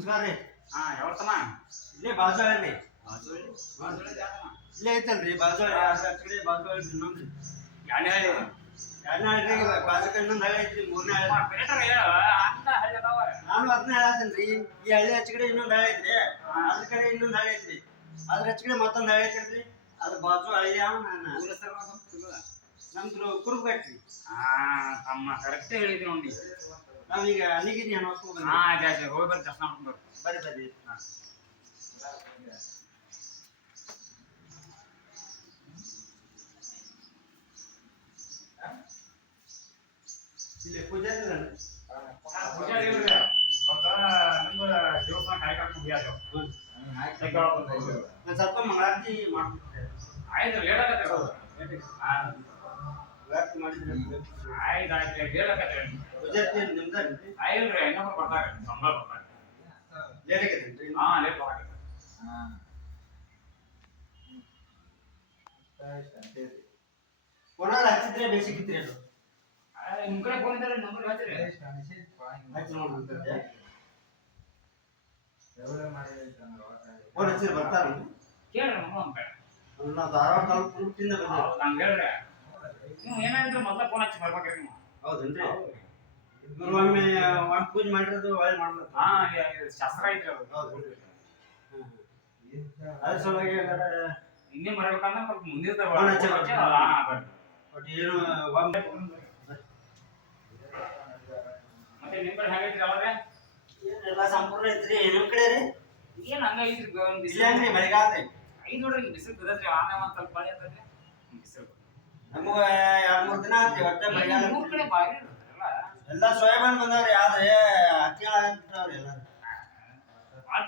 ನಮಸ್ಕಾರ ರೀ. ಯಾವತ್ತಮ್ಮ ಇಲ್ಲೇ ಬಾಜು ಹೇಳ್ರಿ. ಇಲ್ಲೇ ಐತಲ್ರಿ ಬಾಜು ಕಡೆ ಬಾಜು ಹೇಳ್ರಿ. ಇನ್ನೊಂದ್ರಿ ಎರಡನೇ ಹಳ್ಳಿ ಬಾಜು ಇನ್ನೊಂದು ಹಳ್ಳಿ ಐತ್ರಿ. ಮೂರನೇ ಹಳ್ಳಿ ನಾನು ಅದನ್ನ ಹೇಳತ್ತೇನ್ರಿ. ಈ ಹಳ್ಳಿ ಹಚ್ಚ ಕಡೆ ಇನ್ನೊಂದು ಹಳ್ಳಿ ಐತ್ರಿ, ಅದ್ರ ಕಡೆ ಇನ್ನೊಂದು ಹಳ್ಳಿ ಐತ್ರಿ, ಅದ್ರ ಹಚ್ಚ ಕಡೆ ಮತ್ತೊಂದು ಹಳ್ಳಿ ಐತ್ರಿ. ಅದ್ರ ಬಾಜು ಹಳ್ಳಿ ನಮ್ದು ಕುರುಬಗಟ್ರಿ. ತಮ್ಮ ಕರೆಕ್ಟ್ ಹೇಳಿದ್ರಿ ನೋಡಿ. ನಾವೀಗ ಅಲ್ಲಿಗಿರಿ ಹೋಗಿ ಬರ್ರಿ ದರ್ಶನ ಮಾಡ್ಕೊಂಡು ಬರ್ರಿ ಬರ್ರಿ. ಇಲ್ಲಿ ಪೂಜೆ ದೇವಸ್ಥಾನ ಕಾರ್ಯಕ್ರಮ ಸ್ವಲ್ಪ ಮಂಗಳಾರತಿ ಮಾಡ್ಬಿಡ್ತೇವೆ. ಆಯ್ತು ಲೇಟ್ ಆಗತ್ತೆ. ಆಯ್ತು ಲೇಟ್ ಆಗತ್ತೆ. ಪೂಜಾರ್ತಿ ನಿಮ್ದಾರಿ ಆಯ್ಲ್ರಿ ಇನ್ನೊಬ್ರು ಬರ್ತಾರೆ, ಸಂಬಳ ಬರ್ತಾರೆ. ಲೇಟ್ ಆಗೈತೇನ್ರಿ? ಲೇಟ್ ಆಗತ್ತೆ. ಫೋನಾಗ ಹಚ್ಚಿದ್ರೆ ಬೇಸಿಕ್ಕಿತ್ರಿ ಅದು. ನಿಮ್ ಕಡೆ ಫೋನ್ ಇದ್ದಾರೆ, ನಂಬರ್ ಹೇಳ್ತೀರಿ ಹಚ್ಚಿ ನೋಡ್ರಿ. ಫೋನ್ ಹಚ್ಚಿದ್ರೆ ಬರ್ತಾರ ಕೇಳ್ರಿ. ನಮ್ಮ ನಾವು ಧಾರವಾಡ ತಾಲೂಕು ಕುರುಟಿಂದ ಬಂದೇವೆ. ನಂಗೆ ಹೇಳ್ರಿ, ನೀವು ಏನಾದ್ರು ಮೊದಲ ಫೋನ್ ಹಚ್ಚಿ ಬರ್ಬೇಕ್ರಿ ನೀವು. ಹೌದೇನ್ರಿ? ಒಮ್ಮೆ ಪೂಜೆ ಮಾಡಿರೋದು ಒಳ್ಳೆ ಮಾಡ್ಬೇಕು. ಶಾಸ್ತ್ರ ಐತ್ರಿ ಅದು. ಹೌದೇನ್ರಿ? ಅದ್ರ ಸಲುವಾಗಿ ಇನ್ನೇ ಬರ್ಬೇಕಂದ್ರೆ ಸ್ವಲ್ಪ ಮುಂದಿನ ಬಟ್ ಏನು ಮತ್ತೆ ನಿಮ್ ಕಡೆ ಹೇಗೈತ್ರಿ ಅವಾಗ? ಎಲ್ಲ ಸಂಪೂರ್ಣ ಐತ್ರಿ. ನಿಮ್ ಕಡೆ ರೀ ಏನ್ ಹಂಗ ಐತ್ರಿ? ಬಿಸಿಲು ಹೆಂಗ್ರಿ? ಮಳೆಗಾಲ ಐದ್ ನೋಡ್ರಿ ಬಿಸಿಲು ಬಿದ್ದತ್ರಿ. ಆಮೇಲೆ ಒಂದ್ ಸ್ವಲ್ಪ ಮಳೆ ಅಂತಂದ್ರೆ ಬಿಸಿಲು. ನಮಗ 2-3 ದಿನ ಆತ್ರಿ ಒಟ್ಟ ಮಳೆಗಾಲ. ಮೂರ್ ಕಡೆ ಬಾರಿ ಇರ್ತಲ್ಲ. ಎಲ್ಲ ಸೋಯಾಬೀನ್ ಬಂದಾವ್ರಿ, ಆದ್ರೆ ಹತ್ತಿ ಹಾಕ್ಬಿಟ್ಟಾವ್ರಿ ಎಲ್ಲ.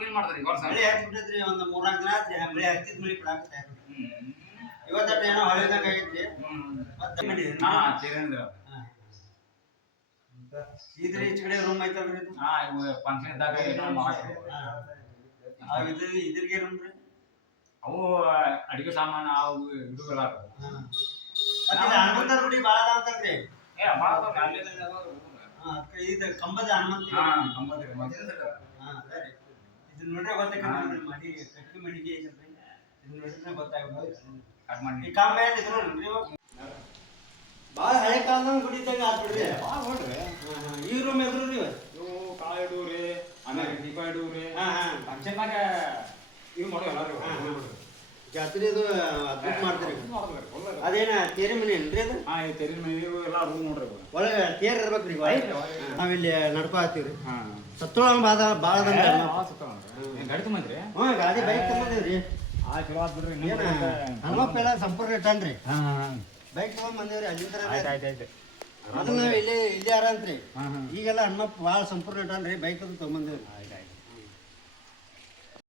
ಏನ್ ಮಾಡ್ತಾರ ಈ ವರ್ಷ? ಮಳೆ ಹಾಕ್ಬಿಟ್ಟೈತ್ರಿ. ಒಂದ್ 3-4 ದಿನ ಆತ್ರಿ ಮಳೆ ಹತ್ತಿದ್ ಮಳಿ ಬಿಡಾಕತ್ತ. ಇವತ್ತ ಏನೋ ಹೊಳಿದಂಗ ಆಗೈತ್ರಿ. ಮತ್ತೆ ಮಳಿ ಇದ್ರಿ ಈಚ ಕಡೆ ರೂಮ್ ಐತಲ್ರಿ ಇದು. ಫಂಕ್ಷನ್ ಇದ್ದಾಗ ಏನೋ ಮಾಡ್ತೀವಿ. ಇದ್ರಿಗೆ ರೂಮ್ ರೀ. ಅವು ಅಡಿಗೆ ಸಾಮಾನು ಅವು ಹಿಡುಗಲ್ಲ. ಹನುಮಂತರ ಗುಡಿ ಬಾಳ ಅಂತಲ್ರಿ. ಇದು ಕಂಬದ ಹನುಮಂತ. ಇದನ್ನ ನೋಡ್ರೆ ಗೊತ್ತಾಗ್ತದೆ. ಮಡಿ ಕಟ್ಟಿ ಮಡಿಗೆ ಐತಲ್ರಿ. ಇದನ್ನ ನೋಡಿದ್ರೆ ಗೊತ್ತಾಗ್ತದೆ. ಈ ಕಂಬ ಏನಿದ್ರು ನೋಡ್ರಿ ಬಾಳ ಹಳೆ ಕಾಲದಾಗ ಗುಡಿ ಇದ್ದಂಗ ಆಗ್ಬಿಡ್ರಿ. ನೋಡ್ರಿ ಈ ರೂಮ್ ಎದ್ರು ರೀ. ಇವು ಕಾಳ ಇಡುವ್ರಿ, ಆಮೇಲೆ ದೀಪ ಇಡುವ್ರಿ. ಫಂಕ್ಷನ್ದಾಗ ಇವ್ ಮಾಡೋ ಎಲ್ಲಾರು ಜಾತ್ರೆ ಅದು ಅದ್ಭುತ ಮಾಡ್ತೀರಿ. ಅದೇನ ತೇರಿ ಮನೆ ಏನ್ರಿ ಅದು? ತೆರಿನ ಮನೆ ಎಲ್ಲ ರೂಮ್ ನೋಡ್ರಿ. ಒಳಗ ತೇರ್ ಇರ್ಬೇಕ್ರಿ. ನಾವಿಲ್ಲಿ ನಡ್ಕೊ ಹತ್ತೀವ್ರಿ. ಸತ್ತೋಳ ಬಾಳ ಗಾಡಿ ತುಂಬಂದ್ರಿ? ಗಾಡಿ ಬೈಕ್ ತಗೊಂಡಿವ್ರಿ. ಚಲೋ ಆತ್ ಬಿಡ್ರಿ. ಹನುಮಪ್ಪ ಎಲ್ಲ ಸಂಪೂರ್ಣ ಇಟ್ಟನ್ರಿ. ಬೈಕ್ ತಗೊಂಡ್ ಬಂದೇವ್ರಿ ಅಲ್ಲಿಂದ. ಅದನ್ನ ನಾವ್ ಇಲ್ಲಿ ಯಾರ ಅಂತ್ರಿ. ಈಗೆಲ್ಲ ಹನುಮಪ್ಪ ಬಾಳ ಸಂಪೂರ್ಣ ಇಟ್ಟನ್ರಿ. ಬೈಕ್ ಅದು ತಗೊಂಬಂದೇವ್ರಿ.